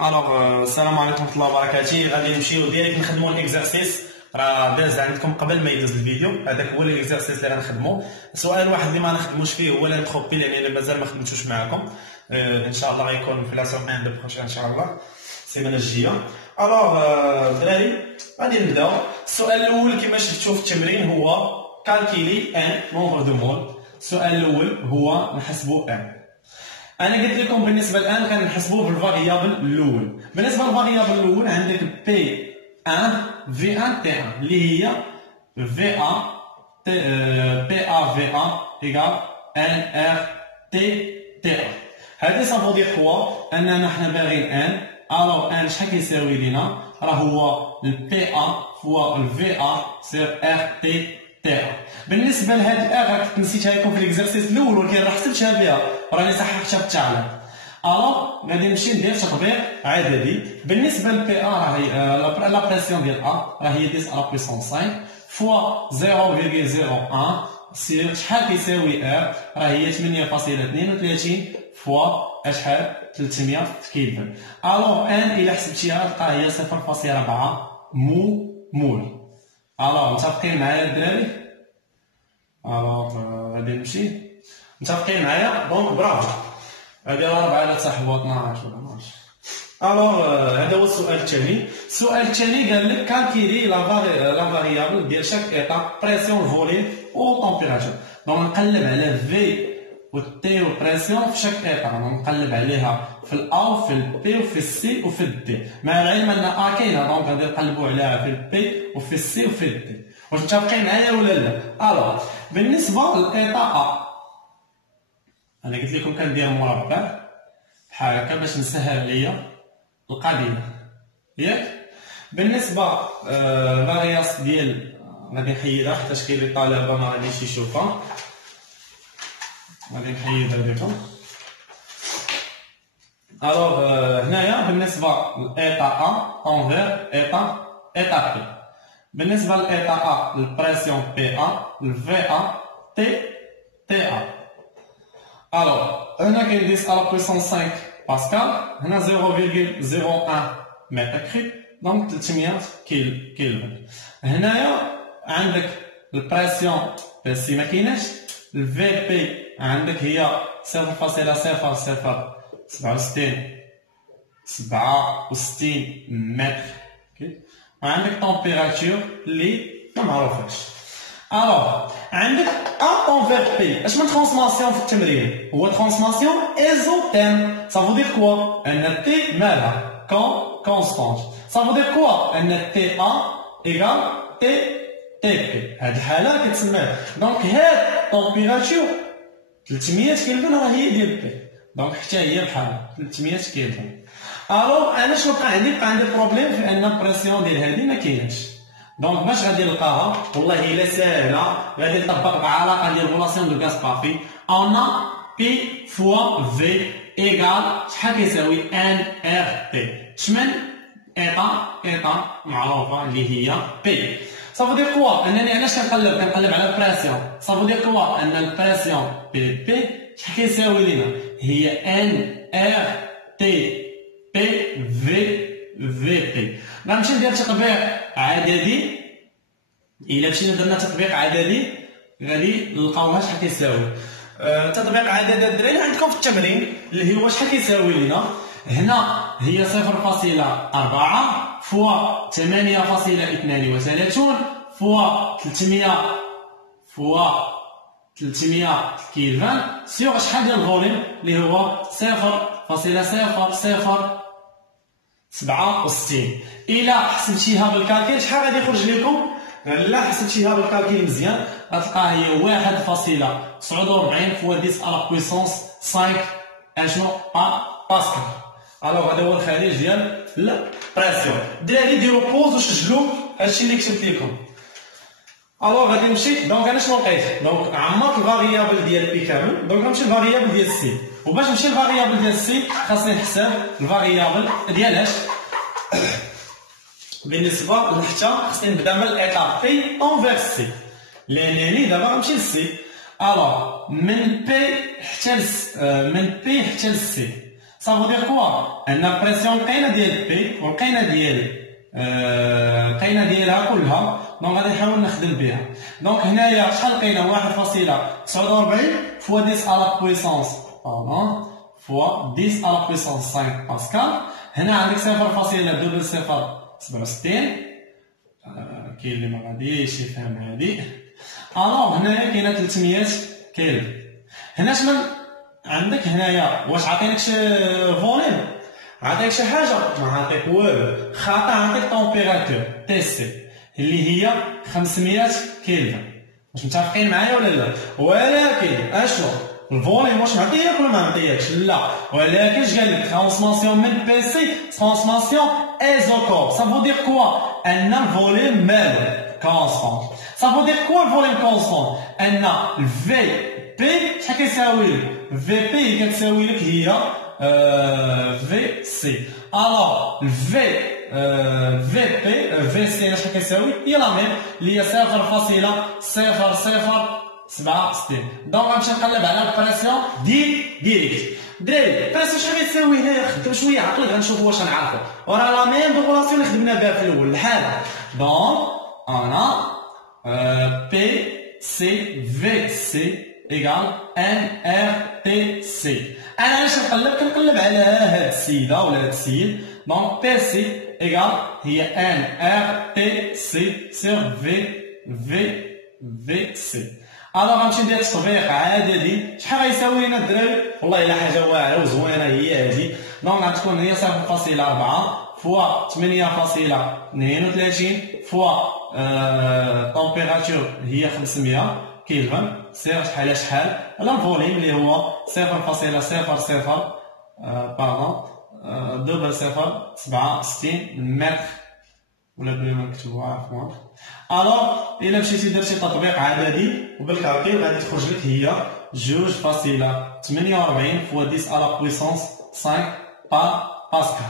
السلام عليكم ورحمه الله وبركاته. غادي نمشيو ديريكت نخدموا الاكزرسيس. راه داز عندكم قبل ما يدوز الفيديو. هذاك هو الاكزرسيس اللي غنخدموا. السؤال الواحد اللي ما نخدموش فيه هو لانتروبي، لان انا مازال ما خدمتوش معكم. ان شاء الله غيكون في لا سيمين دو بروشين ان شاء الله، السيمانه الجايه. دراري غادي نبداو. السؤال الاول كما شفتوا في التمرين هو كالكيلي ان نومبر دو مول. السؤال الاول هو نحسبوا ان. انا قلت لكم بالنسبه الان كنحسبوه بالفاريابل الاول. بالنسبه للفاريابل الاول عندك بي 1 في 1 تي 1 اللي هي في ا بي ا في ا ايكال ان ار تي تي ا. هذا سافو دير كوا اننا حنا باغيين ان. الوغ ان شحال كيساوي لينا؟ راه هو البي ا فوا الفي ا سير ار تي تي ا. بالنسبه لهاد الار راك نسيتها لكم في الاكزرسيس الاول، ولكن راه حسبتها بها وراني صححتها بالتعليق. غادي نمشي ندير تطبيق عددي. بالنسبه للبي ا راهي لا بريسيون ديال ا راهي 10 على بويسونس 5 فوا 0.01 سير شحال كيساوي ار؟ راهي 8.32 فوا شحال 300 كيلفن. الوغ ان الا حسبتيها تلقاها هي 0.4 مول. متفقين معايا الدراري؟ غادي نمشي. متفقين معايا؟ دونك برافو. هادي 4 على تحوط 12 ولا 12. هذا هو السؤال الثاني. السؤال الثاني قال لك كالكيلي لا فاريابل ديال شاك ايطاب بريسيون فولي او تمبيراتور. دونك نقلب على في والتي والبريسيون في شاك ايطاب. نقلب عليها في الا وفي البي وفي السي وفي الدي، مع العلم ان ا كاينه دونك غادي نقلبوا عليها في البي وفي السي وفي الدي. واش متفقين معايا ولا لا؟ بالنسبه للايطا ا انا قلت لكم كندير مربع بحال هكا باش نسهل عليا القضيه ياك. بالنسبه فارياس ديال غادي نحيدها حيت كاين لي طلبه ما غاديش يشوفها، غادي نحيدها لكم. هنايا بالنسبه لايطا ا اونفير ايطا بي. بالنسبه لايطا ا البريسيون بي ا الفي ا تي ا. هنا كاين 10 على بويسونس 5 باسكال، هنا 0.01 متر كريب، دونك 300 كيلفن. هنايا عندك البريسيون بي سي ما كايناش، الفي بي عندك هي 0.0067 متر، وعندك تمبيراتور اللي ما معروفاش. عندك ا اونفير بي. اش من ترانسماسيون في التمرين؟ هو ترانسماسيون ايزوتيرم. سافو دير كوا ان تي مالها كونستانت. سافو دير كوا ان تي ا ايكال تي بي. هاد الحاله كتسمى دونك هاد تمبيراتور 300 كيلفن راه هي ديال بي، دونك حتى هي بحال 300 كيلفن. انا شنو بقى عندي بروبليم في ان البريسيون ديال هادي ما كايناش. دونك باش غادي نلقاها؟ والله الا ساهله، غادي نطبق بعلاقه ديال ريلاسيون دو غاسباري. اون بي فوا في ايكال شحال كيساوي ان ار تي. شمن ايطا معروفه اللي هي بي. صافو دير كوا انني علاش كنقلب على البريسيون؟ صافو دير كوا ان البريسيون بي شحال كيساوي لينا؟ هي ان ار تي بي في بي. غنمشي ندير تطبيق عددي. الا مشينا درنا تطبيق عددي غادي نلقاوها شحال كيساوي. تطبيق عدد الدراري عندكم في التمرين اللي هو شحال كيساوي لينا؟ هنا هي 0.4 فوا 8.32 فوا 300 كيلفان سيغ شحال ديال الفوليوم اللي هو 0.067. الا حسبتيها بالكالكيل شحال غادي يخرج لكم؟ لا حسبتيها بالكالكيل مزيان غتلقاها هي 1.49 فوا 10 على بويسونس 5 اشنو باسكال. هذا هو الخارج ديال البريسيون. الدراري ديروا بوز وسجلوا هادشي اللي كتبت لكم. غادي نمشي. دونك انا شنو لقيت؟ دونك عمرت الفاريابل ديال بي كامل، دونك غنمشي للفاريابل ديال سي. وباش نمشي للفاريابل ديال سي خاصني نحسب الفاريابل ديالاش. بالنسبه لحتى خاصني نبدا من الايطاب بي اونفير سي، لانني دابا غنمشي للسي. من بي حتى لسي صافو دير كوا ان البريسيون لقينا ديال بي ولقينا ديال لقينا ديالها كلها. دونك غادي نحاول نخدم بها. دونك هنايا شحال لقينا 1.49 فوا 10 على بويسونس فوا 10 على بويسونس 5 باسكال. هنا عندك 0.067 كاين اللي ما غاديش يفهم هادي. الوغ هنايا كاينه 300 كيلفن. هنا شمن عندك هنايا؟ واش عطينكش فوليوم؟ عطيك شي حاجه؟ ما عطيك والو. خاطر عندك طومبيراتور تي سي اللي هي 500 كيلفن. واش متفقين معايا ولا لا؟ ولكن اشنو الفوليوم؟ واش معطيك ولا ما معطيكش؟ لا، ولكن اش قال لك؟ ترانسماسيون من بي سي ترانسماسيون ايزوكور. ça veut dire quoi؟ ان الفوليوم مالو كونستون. ça veut dire quoi الفوليوم كونستون؟ ان الفي بي شحال كيساوي لك؟ في بي كتساوي لك هي في سي. الوغ الفي في سي شحال كيساوي؟ هي لا ميم اللي هي 0.00067. دونك غنمشي نقلب على البريسيون ديريكت. دراري البريسيون شحال كتساوي هنايا؟ خدم شويه عقلك غنشوفوا واش غنعرفوا. وراه لا ميم دوغولاسيون اللي خدمنا بها في الاول الحال. دونك انا بي سي في سي ايكال ان ار تي سي. انا علاش كنقلب على هاد السيده ولا هاد السيد؟ دونك بي سي ايكال هي ان ار تي سي سير في سي. الوغ غنمشي ندير تطبيق عددي. شحال غيساوي لنا الدراري؟ والله الا حاجه واعره وزوينه هي هادي. دونك غتكون هي 0.4 فوا 8.32 فوا طومبيراتور هي 500 كيلفن سير شحال على الفوليوم اللي هو 0.00 باردون 0.067 متر ولا بلا ما نكتبوها عفوا. الوغ الا مشيتي درتي تطبيق عددي وبالكالكيل غادي تخرج لك هي 2.48 فوا 10 على بويسونس 5 باسكال.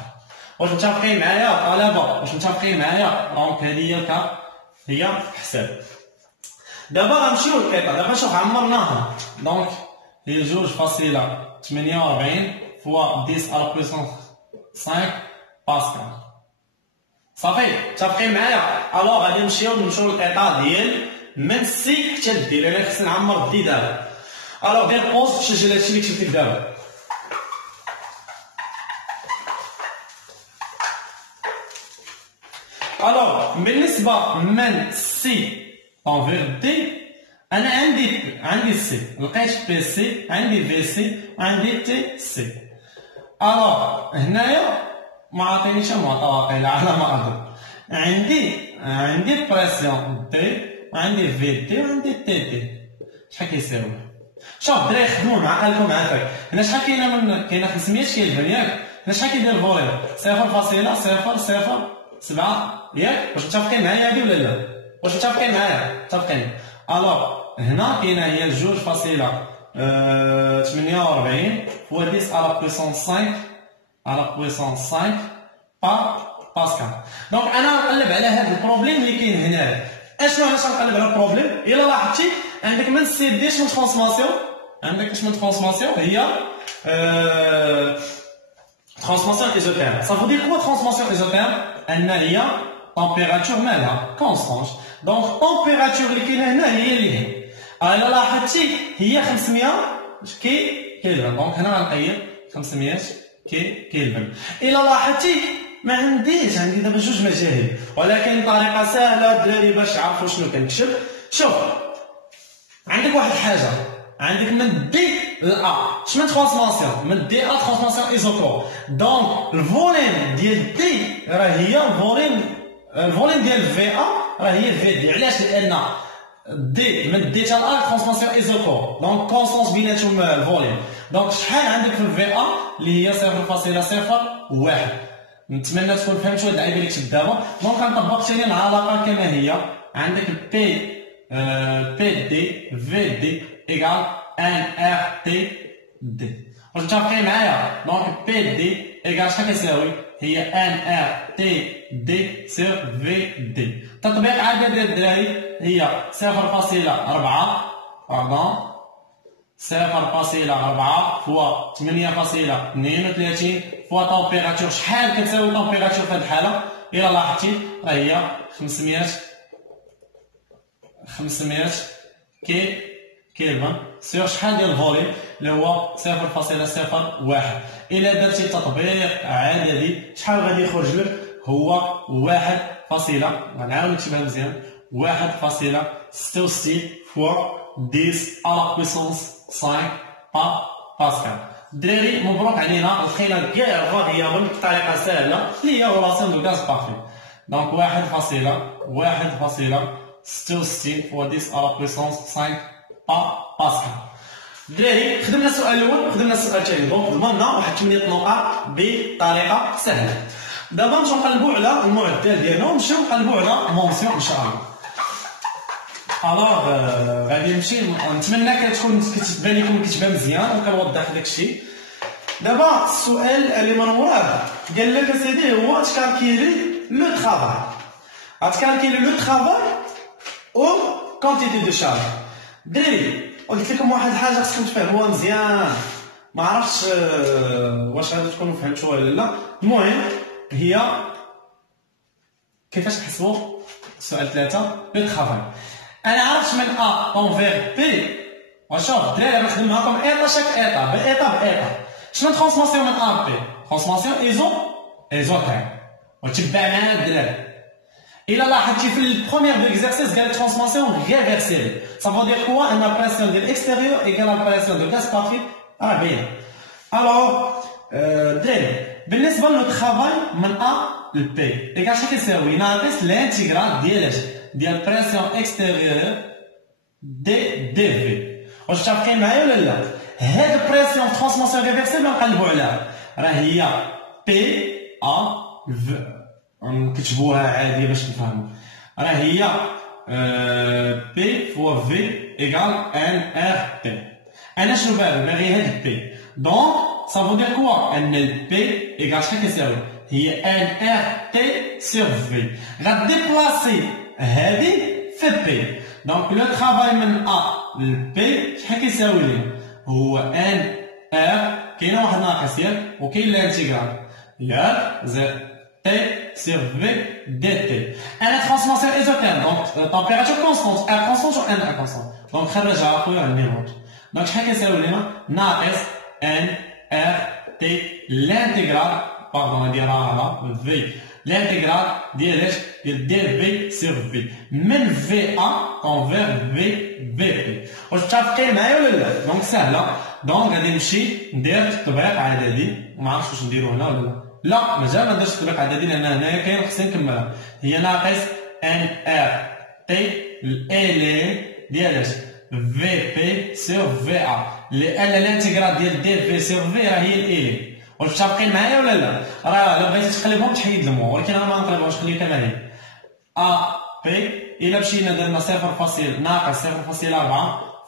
واش متفقين معايا طلبه؟ واش متفقين معايا؟ دونك هذه هي حساب. دابا غنمشيو للقطع. دابا شوف عمرناها. دونك هي 2.48 فوا 10 على بويسونس 5 باسكال. صافي متفقين معايا؟ الوغ غادي نمشيو للقطع ديال من سي حتى لدي لان خصني نعمر بدي دابا. الوغ دير بوز تسجل هادشي اللي كتبت لك دابا. الوغ بالنسبه من سي انفير دي انا عندي سي لقيت بي سي عندي في سي وعندي تي سي. الوغ هنايا ما عطينيش معطى واقيلا على ما اظن. عندي بريسيون دي وعندي في دي وعندي تي دي. شحال كيساوي؟ شوف الدراري خدموا مع عقلكم عافاك. هنا شحال كاينه 500 كيلفن ياك؟ هنا شحال كيدير الفوليوم؟ 0.007 ياك؟ واش متفقين معايا هادي ولا لا؟ واش متفقين معايا؟ متفقين. الوغ هنا كاينه هي 2.48 فوا 10 على بويسونس 5 على بويسونس 5 باسكال. دونك انا نقلب على هذا البروبليم اللي كاين هنا. اشنو علاش نقلب على البروبليم؟ الا لاحظتي عندك من سي دي شنو ترانسماسيون؟ عندك شنو ترانسماسيون؟ هي ترانسماسيون ايزوتيرم. صافو دير كوا ترانسماسيون ايزوتيرم؟ ان هي طومبيراتور مالها كونستونت. دونك طومبيراتور اللي كاينه هنا هي اللي هي. الا لاحظتي هي 500 كيلفن. دونك هنا غنقيد 500 كيلفن. الا لاحظتي ما عندي دابا جوج مجاهيل ولكن طريقه سهله الدراري باش تعرفوا شنو كنكتب. شوف عندك واحد الحاجه، عندك من دي لا شنو ترانسماسيون؟ من دي ا ترانسماسيون ايزوكور. دونك الفوليوم ديال دي راه هي الفوليوم ديال في ا راه هي في دي. علاش؟ لان دي من دي حتى ا ترانسماسيون ايزوكور دونك كونستونس بيناتهم الفوليوم. دونك شحال عندك في الفي ا اللي هي 0.01. نتمنى تكون فهمتوا هاد اللعيبه اللي كتبت دابا. دونك غنطبق ثاني العلاقه كما هي. عندك بي دي في دي ايكال ان ار تي دي. واش متفقين معايا؟ دونك بي دي ايكال شحال كيساوي؟ هي ان ار تي دي سير في دي. تطبيق عدد الدراري هي 0.4 باردون 0.4 فوا 8.32 فوا طومبيراتور. شحال كتساوي طومبيراتور في هذه الحالة؟ إلا لاحظتي راه هي 500 كيلفن سير شحال ديال الفوليوم اللي هو 0.01. إلا درتي تطبيق عددي شحال غادي يخرج لك؟ هو 1 فاصلة، غنعاود نكتبها مزيان، 1.66 فوا 10 على بويسونس 5 باسكال. الدراري مبروك علينا، لقينا كاع الفاريابل بطريقة سهلة اللي هي رولاسيون دو غاز بارفي. دونك 1.66 فوا 10 على بويسونس 5 باسكال. الدراري خدمنا السؤال الأول، خدمنا السؤال الثاني، دونك ضمننا واحد 8 نقاط بطريقة سهلة. دابا نمشيو نقلبو على المعدل ديالنا ونمشيو نقلبو على مونسيون إن شاء الله. الوغ غادي نمشي، نتمنى تكون كتبان لكم الكتابة مزيان وكنوضح داكشي. دابا السؤال اللي من وراه قال لك اسيدي هو تكالكيلي لو طرافاي، غتكالكيلي لو طرافاي او كونتيتي دو شارج. دراري قلت لكم واحد الحاجه خصكم تفهموها مزيان، ما عرفتش واش غادي تكونوا فهمتوها ولا لا. المهم هي كيفاش نحسبوا سؤال 3 لو طرافاي. انا عرفت من ا اونفير بي، وشوف الدراري انا نخدم معاكم ايطا شاك ايطا بايطا. شنو ترانسماسيون من ا بي؟ ترانسماسيون ايزوتير. وتبع معنا الدراري. إلا لاحظتي في البروميير ديكزارسيس قال ترانسماسيون ريفيرسيبل، سا فو دير كوا ان لا بريسيون ديال الاكستيريور ايكال لا بريسيون دو غاز بارتي راه باينه. الوغ الدراري بالنسبه لو طرافاي من ا لبي ايكال شحال كيساوي؟ ناقص لانتيغرال ديال بريسيون اكستيريور دي في. واش متفقين معايا ولا لا؟ هاد البريسيون ترانسماسيون ريفيرسيبل نقلبو عليها، راه هي بي ا نكتبوها عادي باش نفهمو، راه هي بي فوا في ايكال ان ار بي. انا شنو باغي هاد بي، دونك سا فو دير كوا ان البي ايكال شحال كيساوي؟ هي ان ار تي سير في. غاديبلاسي هادي في بي، دونك لو طرافاي من ا لبي شحال كيساوي لي؟ هو ان ار كاينه واحد ناقص ياك وكاين الانتيغرال ياك زائد تي سير في دي تي. انا ترانسماسيون ايزوتير دونك تمبيراتور كونستونت ار كونستونت و ان ار كونستونت، دونك خرجها اخويا عندي نوت. دونك شحال كيساوي لينا؟ ناقص ان ار تي لانتيغرال باردون نديرها على في لانتيغرال ديال اش؟ ديال دي في سير في من في ا اونفير في بي. واش متفقين معايا ولا لا؟ دونك سهله. دونك غادي نمشي ندير تطبيق عددي، وما عرفتش واش نديرو هنا ولا لا. لا مازال ما نديرش تطبيق عددي لان هنايا كاين خصني نكملها. هي ناقص ان ار تي ال ديال اش؟ في بي سير في ا، لان الانتيغرال ديال دي في سير في راه هي ال. واش متفقين معايا ولا لا؟ راه الا بغيتي تقلبهم تحيد المو، ولكن انا ما نقلبهمش خليه كما هي. ا بي الا مشينا درنا 0 ناقص 0.4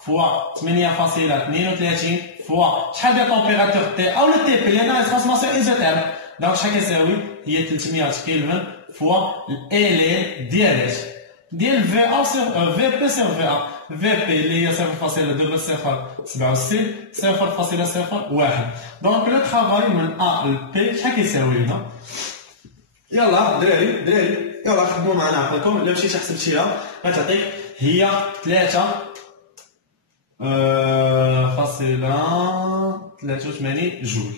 فوا 8.32 فوا شحال ديال طومبيراتور تي او لو تي بي لان ترانسماسيون ايزوتير، دونك شحال كيساوي؟ هي 300 كيلفن فوا ال ديال اش؟ ديال في ا سير في بي سير في ا. في بي اللي هي 0.067 0.01. دونك لو طرافاي من ا لبي شحال كيساوي لنا؟ يلا دراري يلا خدموا معنا عقلكم. الا مشيتي حسبتيها غتعطيك هي 3.83 جول.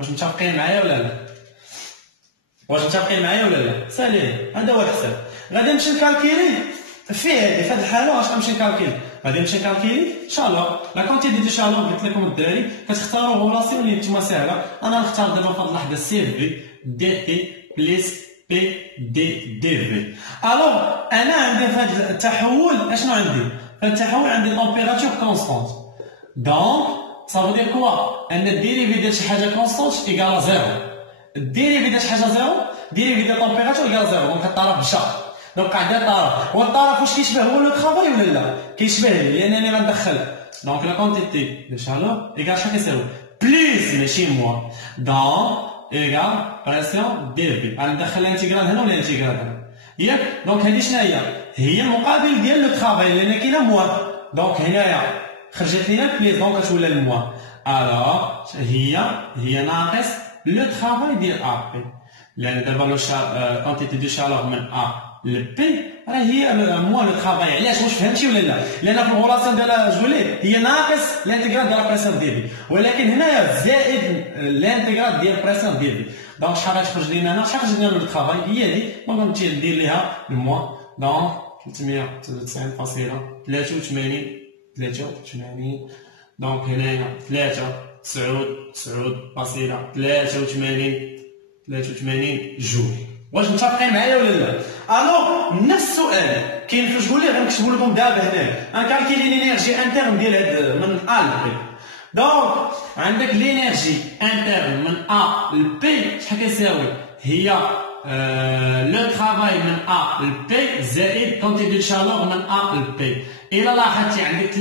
واش متفقين معايا ولا لا؟ سالي هذا هو الحساب. غادي نمشي نكالكيلي في هذه الحاله. واش غنمشي نكالكيلي؟ غادي نمشي نكالكيلي شالور لا كونتيتي دو شالور. قلت لكم الدراري كتختاروا غولاسيون اللي نتوما ساهله. انا نختار دابا في هذه اللحظه سي في دي تي بليس بي دي في. الوغ انا عندي في هذا التحول اشنو عندي؟ في التحول عندي طومبيراتور كونستونت، دونك صافو دير كوا ان الديريفي ديال شي حاجه كونستونت ايكال زيرو. الديريفي ديال شي حاجه زيرو، ديريفي ديال طومبيراتور ايكال زيرو، دونك الطرف مشى. دونك قاعده الطرف، والطرف واش كيشبه هو لو طرافاي ولا لا؟ كيشبه لانني غندخل دونك لا كونتيتي دو شالور ايكال شحال كيساوي؟ بليس ماشي موا دون ايكال بريسيون دي في. غندخل الانتيغرال هنا والانتيغرال هنا ياك. دونك هادي شنو هي؟ هي المقابل ديال لو طرافاي لان كاينه موا. دونك هنايا خرجت لينا بليس دونك كتولي الموا. الوغ هي ناقص لو ترافاي ديال ا بي، لان دابا لو كونتيتي دو شالور من ا لبي راه هي موا لو ترافاي. علاش؟ واش فهمتي ولا لا؟ لان في الغولاسيون ديال جولي هي ناقص لانتيغرال ديال بريسيون ديال بي، ولكن هنايا زائد لانتيغرال ديال بريسيون ديال بي. دونك شحال غتخرج لينا هنا؟ شحال خرج لينا لو ترافاي؟ هي هادي، دونك غنمشي ندير ليها الموا. دونك 393.83 دونك هنايا 83 جول. واش متفقين معايا ولا لا؟ الوغ نفس السؤال كاين في جولي غنكتبو لكم دابا هنايا ان كالكيلي لينيرجي انترن ديال هاد من ا ل بي. دونك عندك لينيرجي انترن من ا ل بي شحال كيساوي؟ هي لو ترافاي من ا ل بي زائد كونتيتي دو شالور من ا ل بي. الى لاحظتي عندك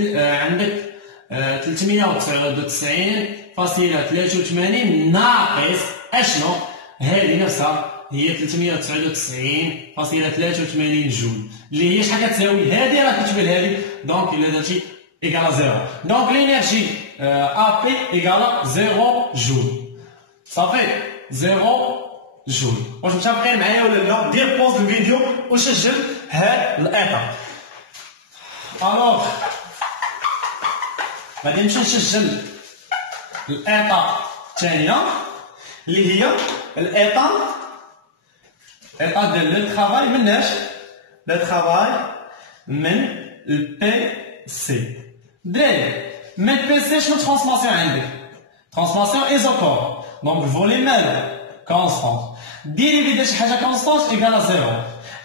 399.83 ناقص اشنو؟ هذه نفسها هي 399.83 جول اللي هي شحال كتساوي؟ هذه راه كتشبه لهذه. دونك الا درتي ايكالا زيرو، دونك لينيرجي ا بي ايكالا 0 جول. صافي 0 جول. واش متفقين معايا ولا لا؟ دير بوز الفيديو وسجل هاد الاطا. الوغ غادي نمشي نسجل الاطا الثانيه اللي هي الاطا ديال لو ترافاي مناش؟ لو ترافاي من البي سي. دراري من البي سي شنو ترانسماسيون عندك؟ ترانسماسيون ايزوكور، دونك الفوليم مالو كونستانت. ديري بدا شي حاجه كونستانت ايكالا زيرو.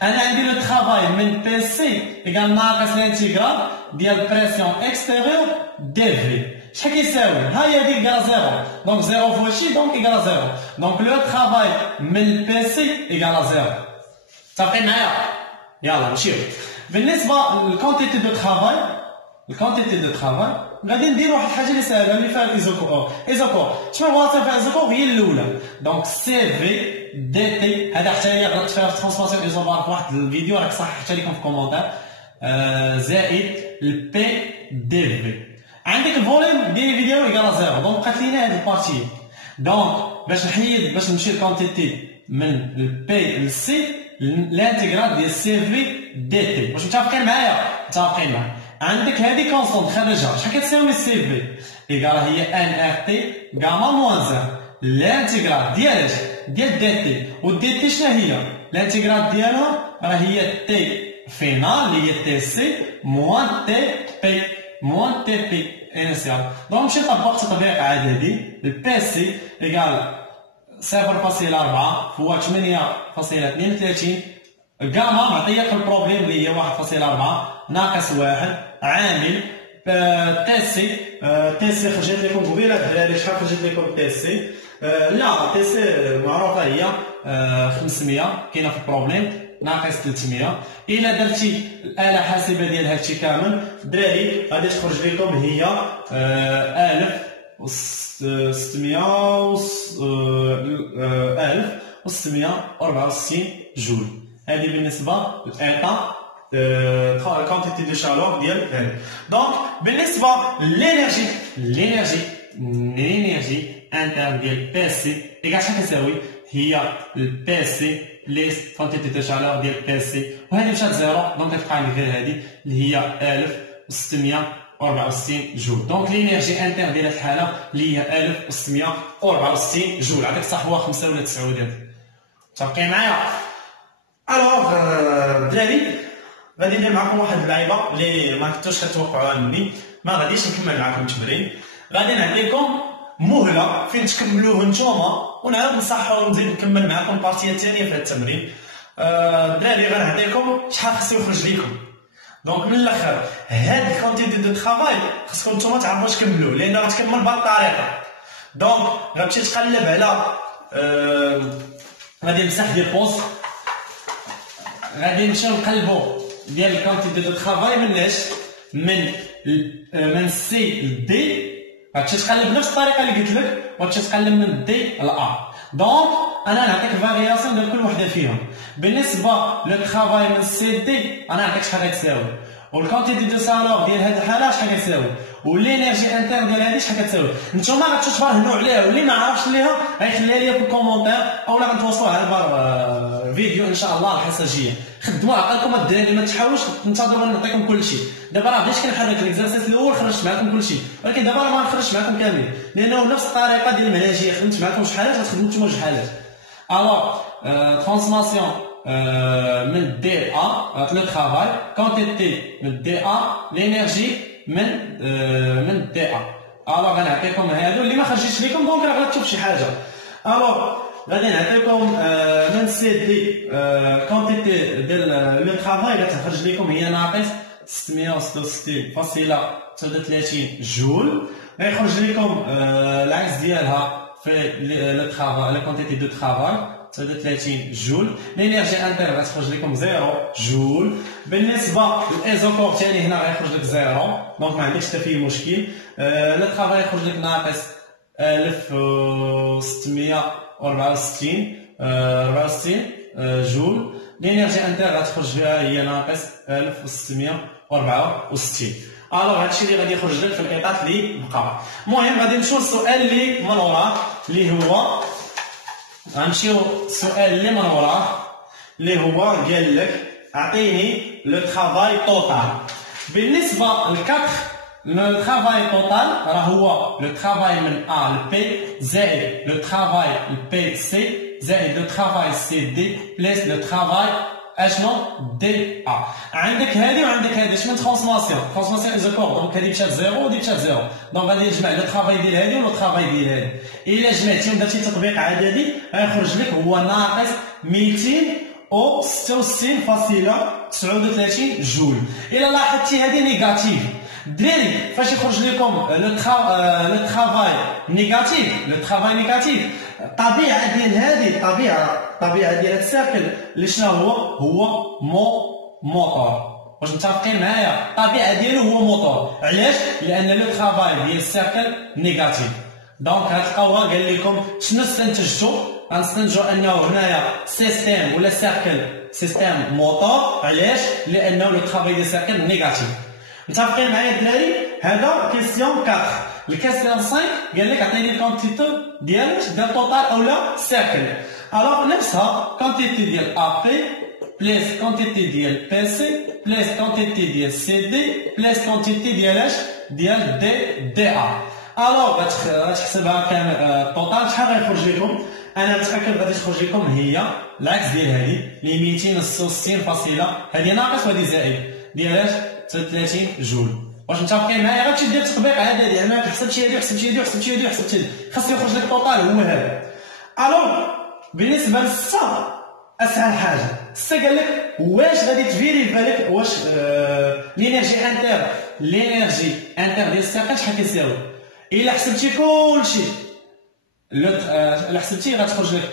انا عندي لو ترافاي من بي سي ايكال ناقص لانتيغرال ديال بريسيون اكستيريور دي في. شحال كيساوي؟ ها هي هذيك ايكالا زيرو، دونك زيرو فوا شي دونك ايكالا زيرو. دونك لو ترافاي من بي سي ايكالا زيرو. متفقين معايا؟ يلا نمشيو. بالنسبه للكونتيتي دو ترافاي، غادي ندير واحد الحاجه اللي ساهله اللي فيها الايزوكور. شنو الوظيفه فيها الايزوكور؟ هي الاولى. دونك سي في دي تي، هذا حتى هي غلطت فيها في ترانسفورماسيون ايزوبار في واحد الفيديو، راك صححتها لكم في الكومونتير. زائد البي دي في. عندك الفوليوم ديال فيديو ايكالا زيرو، دونك بقات لينا هاد البارتي. دونك باش نمشي للكونتيتي من البي للسي لانتيغرال ديال سي في دي تي. واش متفقين معايا؟ متفقين معايا. عندك هذه كونستونت خارجها، شحال كتساوي سي في؟ ايكالا هي ان ار تي غاما موان زيرو لانتيغرال ديال دي تي. والدي تي شنو هي؟ لانتيغرال ديالها راه هي تي فينال اللي هي تي سي موان تي بي انيسيال. دونك نمشي نطبق تطبيق عادي هادي. البي سي ايكال 0.4 فوا 8.32 غاما معطيه في البروبليم اللي هي 1.4 ناقص 1 عامل تي سي خرجت لكم قبيله الدراري. شحال خرجت لكم تي سي؟ لا تي سي معروفه هي 500 كاينه في البروبليم ناقص 300. الا درتي الاله حاسبه ديال هادشي كامل الدراري غادي تخرج لكم هي 1664 جول. هذه بالنسبه للاطا كونتيتي دو شالور ديال هذا. دونك بالنسبه للانرجي انترن ديال بي سي ايكال شحال كتساوي؟ هي البي سي لي كونتيتي دو شالور ديال بي سي، وهذه مشات زيرو دونك تبقى عندك غير هذه اللي هي 1664 جول. دونك لينيرجي انترن ديال هذه الحاله اللي هي 1664 جول. عندك صح هو 5 ولا 9 وديال. متفقين معايا؟ الوغ الدراري غادي ندير معكم واحد اللعيبه اللي ما كنتوش كتوقعوها مني، ما غاديش نكمل معكم التمرين. غادي نعطيكم مهله فين تكملوه نتوما ونعاود نصححو ونزيد نكمل معكم البارتيه الثانيه في هذا التمرين. الدراري غنعطيكم شحال خصو يخرج لكم. دونك من الاخر هاد الكونتيتي دو ترافاي خصكم نتوما تعرفوا تكملوه لان غتكمل بهاد الطريقه. دونك غتمشي تقلب على غادي نمسح ديال بوز، غادي نمشيو نقلبو ديال الكونتيتي دو ترافاي مناش من سي لدي. غتمشي تقلب بنفس الطريقه اللي قلت لك وغتمشي تقلب من دي لا. دونك انا نعطيك فارياسيون ديال كل وحده فيهم. بالنسبه للترافاي من سي دي انا نعطيك شحال غتساوي، والكونتيتي دو سالور ديال هاد الحاله شحال كتساوي، والانرجي انتر ديال هادي شحال كتساوي. نتوما غتتفرهدوا عليها، واللي ما عرفش ليها غيخليها ليا في الكومونتير اولا غنتواصلوا على فيديو ان شاء الله الحصه الجايه. خدموا عقلكم الدراري، ما تحاولوش تنتظروا نعطيكم كلشي. دابا راه بديت كنحرك الاكزرسيس الاول خرجت معكم كلشي، ولكن دابا راه ما نخرجش معكم كاملين لانه نفس الطريقه ديال المنهجيه خدمت معكم شي حالات غتخدموا نتوما جوج حالات. الوغ ترانسماسيون من دي ا لو ترافاي، كونتيتي من دي ا، لينيرجي من دي ا. الوغ غنعطيكم هادو اللي ما خرجتش لكم دونك راه غلطتوا في شي حاجه. الوغ غادي نعطيكم من سي دي كونتيتي ديال لو ترافاي غتخرج لكم هي ناقص 666.39 جول. غيخرج لكم العكس ديالها في لو ترافاي لا كونتيتي دو ترافاي 39 جول. لينيرجي انتر غتخرج لكم 0 جول. بالنسبه للايزوكور ثاني هنا غيخرج لك 0 دونك ما عندكش حتى فيه مشكل. لو ترافاي يخرج لك ناقص 1664 جول. لينيرجي انتر غتخرج فيها هي ناقص 1664. الوغ هادشي اللي غادي يخرج لك في الايطات اللي بقى. المهم غادي نمشيو للسؤال اللي من وراه اللي هو غنمشيو السؤال اللي من وراه اللي هو قال لك اعطيني لو ترافاي توتال. بالنسبه للكاتر لو ترافاي توتال راه هو لو ترافاي من ا ل بي زائد لو ترافاي ل بي سي زائد لو ترافاي سي دي بلس لو ترافاي اشنو دي ا. عندك هذه وعندك هذه شنو ترانسماسيون ايزوكور دونك هذه مشات 0 وهذه مشات 0 دونك غادي نجمع لو ترافاي ديال هذه ولو ترافاي ديال هذه. الا جمعتيهم درتي تطبيق عددي غيخرج لك هو ناقص 266.39 جول. الا لاحظتي هذه نيجاتيف الدراري فاش يخرج لكم لو ترافاي نيجاتيف الطبيعه ديال هذه الطبيعه ديال هذا السيركل اللي شنو هو موتور. واش متفقين معايا؟ الطبيعه ديالو هو موتور. علاش؟ لان لو ترافاي ديال السيركل نيجاتيف. دونك غتلقاوها قال لكم شنو استنتجتوا؟ غنستنتجوا انه هنايا سيستيم ولا سيركل سيستيم موتور. علاش؟ لانه لو ترافاي ديال السيركل نيجاتيف. متفقين معايا الدراري؟ هذا كيسيون 4. الكيسيون 5 قال لك عطيني الكونتيتي ديال توتال اولا سيركل. الوغ نفسها كونتيتي ديال ا بي بليس كونتيتي ديال بي سي بليس كونتيتي ديال سي دي بليس كونتيتي ديال اش ديال دي ا. الوغ غتحسبها كامل توتال شحال غيخرج لكم؟ انا متاكد غادي تخرج لكم هي العكس ديال هذه اللي 266 هذه ناقص وهذه زائد ديال اش 30 جول. واش متفقين معايا؟ غتمشي دير تطبيق عددي يعني ما حسبتي هذه وحسبتي هذه وحسبتي هذه وحسبتي هذه خاص يخرج لك توتال هو هذا. الوغ بالنسبه للسا اسهل حاجه السا قال لك واش غادي تفيريفي لك واش لينيرجي انتر ديال السيركل شحال كيساوي. الا حسبتي كلشي الا حسبتي غتخرج لك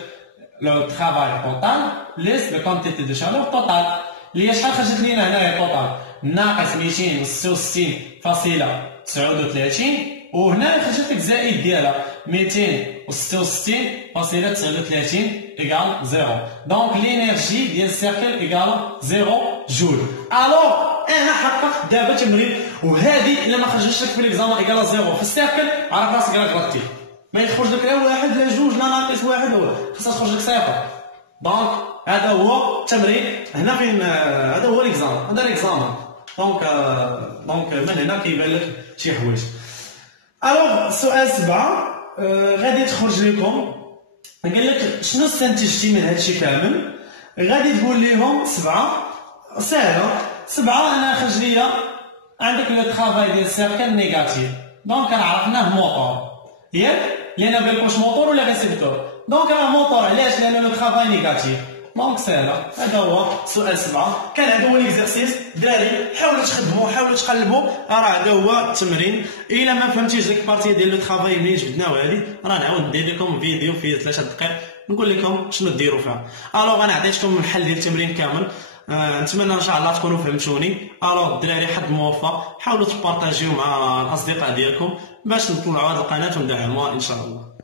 لو ترافاي توتال ليس لو كونتيتي دو شالور توتال اللي هي شحال خرجت لينا هنايا توتال ناقص 266.39 وهنا خرجت لك زائد ديالها 266.39 ايكال 0. دونك لينيرجي ديال السيركل ايكال 0 جول. الوغ انا حققت دابا تمرين وهذه الا ما خرجتش لك في ليكزامان ايكال 0 في السيركل عرف راسك راك غلطتي. ما يخرج لك لا واحد لا جوج لا ناقص واحد خاصها تخرج لك صفر. دونك هذا هو التمرين هنا فين هذا هو ليكزامان هذا ليكزامان. دونك من هنا كيبان لك شي حوايج. الوغ سؤال 7 غادي تخرج لكم قال لك شنو استنتجتي من هادشي كامل. غادي تقول لهم 7 ساهله 7 انا خرج ليا عندك لو ترافاي ديال السيركل نيجاتيف دونك عرفناه موتور ياك لان قال لك واش موتور ولا ريسيبتور. دونك راه موتور علاش؟ لان لو ترافاي نيجاتيف. دونك ساهله هذا هو سؤال 7. كان هذا هو ليكزارسيس دراري حاولوا تخدموا حاولوا تقلبوا راه هذا هو التمرين. الا ما فهمتيش ديك البارتي ديال لو ترافاي منين جبدناو هذه راه نعاود ندير لكم فيديو فيه 3 دقائق نقول لكم شنو ديروا فيها. الوغ انا عطيتكم الحل ديال التمرين كامل. نتمنى ان شاء الله تكونوا فهمتوني. الوغ الدراري حد موفق حاولوا تبارطاجيو مع الاصدقاء ديالكم باش نطلعوا هذه القناه وندعموها ان شاء الله.